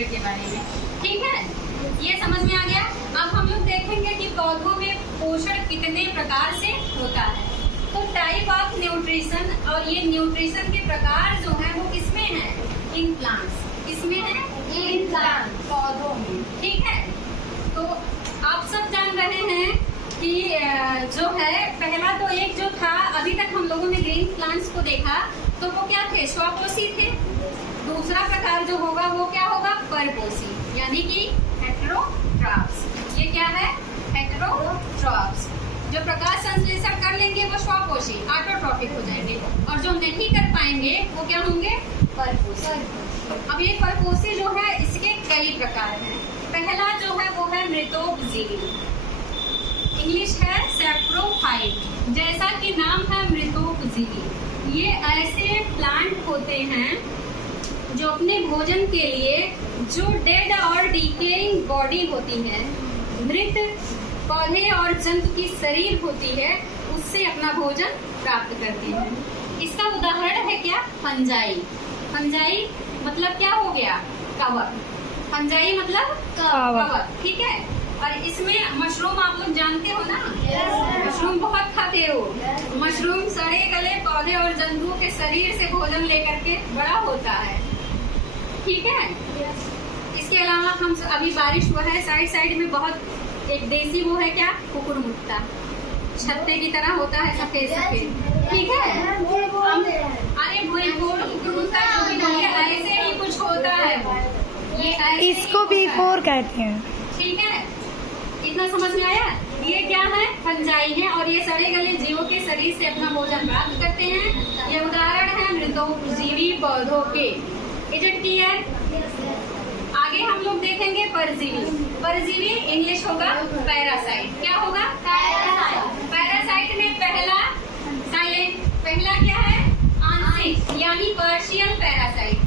पेड़ के बारे में। ठीक है, ये समझ में आ गया। अब हम लोग देखेंगे कि पौधों में पोषण कितने प्रकार से होता है। तो टाइप ऑफ न्यूट्रिशन, और ये न्यूट्रिशन के प्रकार जो है वो किसमें है? In plants. किसमें है? इन प्लांट, पौधों में। ठीक है, तो आप सब जान रहे हैं कि जो है पहला तो एक जो था, अभी तक हम लोगों ने ग्रीन प्लांट्स को देखा तो वो क्या थे? स्वपोषी थे। दूसरा प्रकार जो होगा वो क्या होगा? परपोषी, यानी कि हेटेरोट्रॉप्स। ये क्या है? हेटेरोट्रॉप्स। जो प्रकाश संश्लेषण कर लेंगे वो स्वपोषी, ऑटोट्रॉपिक हो जाएंगे, और जो नहीं कर पाएंगे वो क्या होंगे? परपोषी। अब ये परपोषी जो है इसके कई प्रकार हैं। पहला जो है वो है मृतोपजीवी, इंग्लिश है सैप्रोफाइट। जैसा कि नाम है मृतोपजीवी, ये ऐसे प्लांट होते हैं जो अपने भोजन के लिए जो डेड और डिकेइंग बॉडी होती है, मृत पौधे और जंतु की शरीर होती है, उससे अपना भोजन प्राप्त करते हैं। इसका उदाहरण है क्या? फंजाई। फंजाई मतलब क्या हो गया? कवक। फंजाई मतलब कवक। ठीक है, और इसमें मशरूम आप लोग जानते हो ना? मशरूम बहुत खाते हो। मशरूम सड़े गले पौधे और जंतुओं के शरीर से भोजन लेकर के बड़ा होता है। ठीक है, इसके अलावा हम अभी बारिश हुआ है, साइड साइड में बहुत एक देसी वो है क्या? कुकुरमुट्टा, छत्ते की तरह होता है, सफेद सफेद। ठीक है, अरे बोलो कुकुरमुट्टा जो भी बोलिए, ऐसे ही कुछ होता है वो। ये इसको भी फोर कहते हैं। ठीक है, इतना समझ में आया? ये क्या है? फंजाई है, और ये सड़े गले जीवों के शरीर से अपना भोजन प्राप्त करते हैं। ये उदाहरण है मृतोपजीवी पौधों के। Is it clear? आगे हम लोग देखेंगे परजीवी। परजीवी इंग्लिश होगा पैरासाइट। क्या होगा? पैरासाइट। पैरासाइट में पहला साइलेंट, पहला क्या है? आंशिक, यानी पार्शियल पैरासाइट।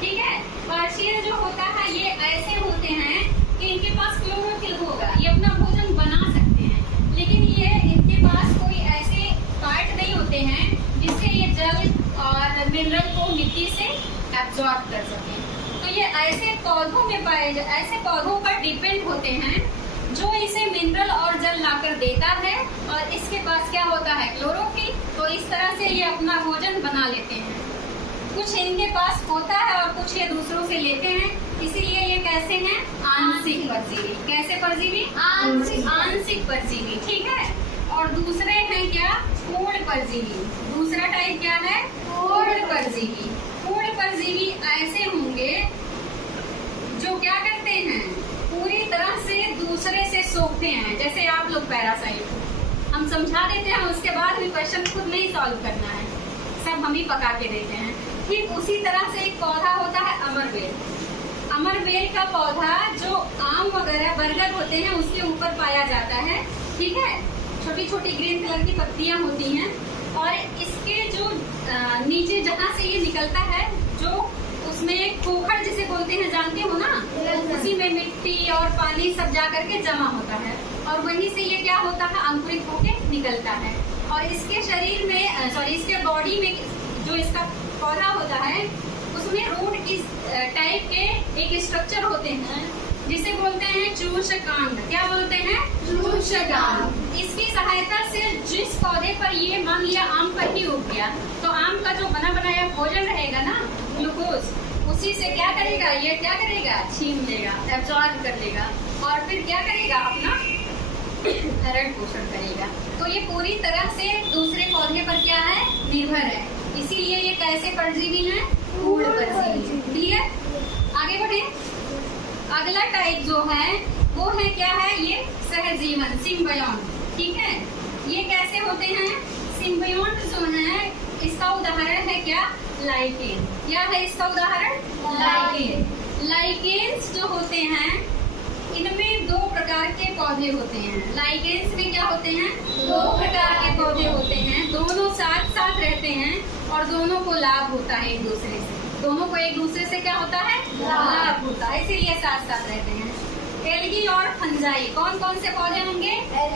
ठीक है, पार्शियल जो होता है ये ऐसे होते हैं कि इनके पास क्लोरोफिल होगा, ये अपना भोजन बना सकते हैं, लेकिन ये इनके पास कोई ऐसे पार्ट नहीं होते हैं जिससे ये जल और मिनरल को मिट्टी से एब्जॉर्ब कर सके। तो ये ऐसे पौधों में पाए, ऐसे पौधों पर डिपेंड होते हैं जो इसे मिनरल और जल लाकर देता है, और इसके पास क्या होता है? क्लोरोफिल। तो इस तरह से ये अपना भोजन बना लेते हैं। कुछ इनके पास होता है और कुछ ये दूसरों से लेते हैं, इसीलिए ये कैसे हैं? आंशिक परजीवी। कैसे परजीवी? आंशिक परजीवी। ठीक है, और दूसरे हैं क्या? पूर्ण परजीवी। दूसरा टाइप क्या है? पूर्ण परजीवी। पूर्ण परजीवी ऐसे होंगे जो क्या करते हैं? पूरी तरह से दूसरे से सोखते हैं। जैसे आप लोग पैरासाइट, हम समझा देते हैं, उसके बाद भी क्वेश्चन खुद नहीं सॉल्व करना है, सब हम ही पका के देते हैं। ठीक उसी तरह से एक पौधा होता है अमरवेल। अमरवेल का पौधा जो आम वगैरह बरगद होते हैं उसके ऊपर पाया जाता है। ठीक है, छोटी छोटी ग्रीन कलर की पत्तियां होती हैं, और इसके जो नीचे जहाँ से ये निकलता है, जो उसमें खोखड़ जिसे बोलते हैं, जानते हो ना? उसी में मिट्टी और पानी सब जा करके जमा होता है, और वहीं से ये क्या होता है? अंकुरित होके निकलता है। और इसके शरीर में इसके बॉडी में जो इसका पौधा होता है उसमें रूट की टाइप के एक स्ट्रक्चर होते हैं जिसे बोलते हैं चूषकांड। क्या बोलते हैं? चूषकांड। इसकी सहायता से जिस पौधे पर ये मान लिया आम पर ही उग गया, तो आम का जो बना बनाया भोजन रहेगा ना, ग्लूकोज, उसी से क्या करेगा? ये क्या करेगा? छीन लेगा, एब्जॉर्ब कर लेगा, और फिर क्या करेगा? अपना भरण पोषण करेगा। तो ये पूरी तरह से दूसरे पौधे पर क्या है? निर्भर है। इसीलिए ये कैसे परजीवी है? पूर्ण परजीवी। क्लियर? आगे बढ़े। अगला टाइप जो है वो है क्या है? ये सहजीवन, सिम्बायोंट। ठीक है, ये कैसे होते हैं? सिम्बायोंट जो है इसका उदाहरण है क्या? लाइकेन। क्या है इसका उदाहरण? लाइकेन। लाइकेन्स जो होते हैं इनमें दो प्रकार के पौधे होते हैं। लाइकेन्स में क्या होते हैं? दो प्रकार के पौधे होते हैं, दोनों साथ साथ रहते हैं और दोनों को लाभ होता है एक दूसरे से। दोनों को एक दूसरे से क्या होता है? लाभ होता है, इसीलिए साथ साथ रहते हैं। एल्गी और फंजाई, कौन कौन से पौधे होंगे?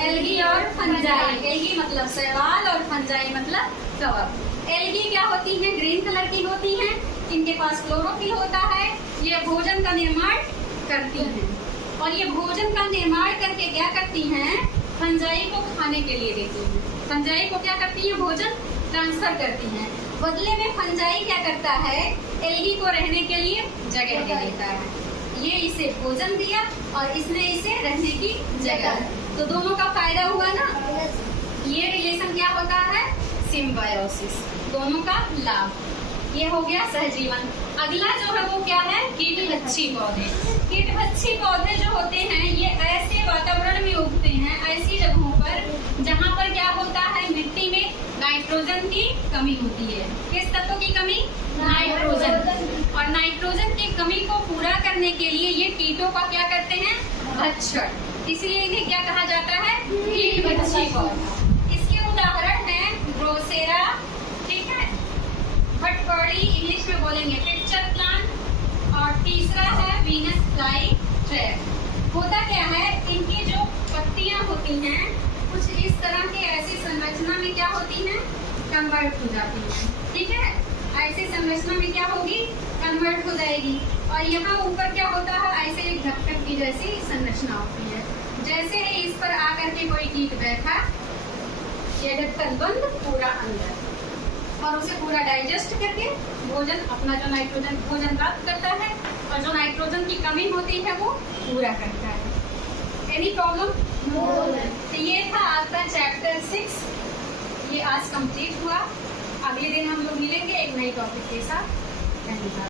एल्गी और फंजाई। एल्गी मतलब शैवाल और फंजाई मतलब कवक। एल्गी क्या होती है? ग्रीन कलर की होती है, इनके पास क्लोरोफिल होता है, ये भोजन का निर्माण करती हैं और ये भोजन का निर्माण करके क्या करती हैं, फंजाई को खाने के लिए देती हैं। फंजाई को क्या करती है, भोजन ट्रांसफर करती हैं। बदले में फंजाई क्या करता है, एल्गी को रहने के लिए जगह दे देता है। ये इसे भोजन दिया और इसने इसे रहने की जगह, तो दोनों का फायदा हुआ ना। ये रिलेशन क्या होता है, सिम्बायोसिस, दोनों का लाभ। ये हो गया सहजीवन। अगला जो है वो क्या है, कीटभक्षी पौधे। कीटभक्षी पौधे जो होते हैं ये ऐसे वातावरण में उगते हैं, ऐसी जगहों पर जहाँ पर क्या होता है, मिट्टी में नाइट्रोजन की कमी होती है। किस तत्व की कमी, नाइट्रोजन। और नाइट्रोजन की कमी को पूरा करने के लिए ये कीटों का क्या करते हैं, भक्षण। इसलिए इन्हें क्या कहा जाता है, कीटभक्षी पौधा। इसके उदाहरण है ड्रोसेरा, ठीक है, भटकड़ी इंग्लिश में बोलेंगे पिक्चर प्लांट, और तीसरा है वीनस फ्लाई ट्रैप। होता क्या है, इनकी जो पत्तियां होती हैं कुछ इस तरह के ऐसी संरचना में क्या होती हैं, कन्वर्ट हो जाती हैं, ठीक है। ऐसी संरचना में क्या होगी, कन्वर्ट हो जाएगी। और यहाँ ऊपर क्या होता है, ऐसे एक ढक्कन की जैसी संरचना होती है। जैसे ही इस पर आकर के कोई कीट बैठा, ये ढक्कन बंद, पूरा अंदर, और उसे पूरा डाइजेस्ट करके भोजन, अपना जो नाइट्रोजन भोजन प्राप्त करता है और जो नाइट्रोजन की कमी होती है वो पूरा करता है। Any problem? तो ये था आपका चैप्टर 6, ये आज कंप्लीट हुआ। अगले दिन हम लोग मिलेंगे एक नई टॉपिक के साथ। धन्यवाद।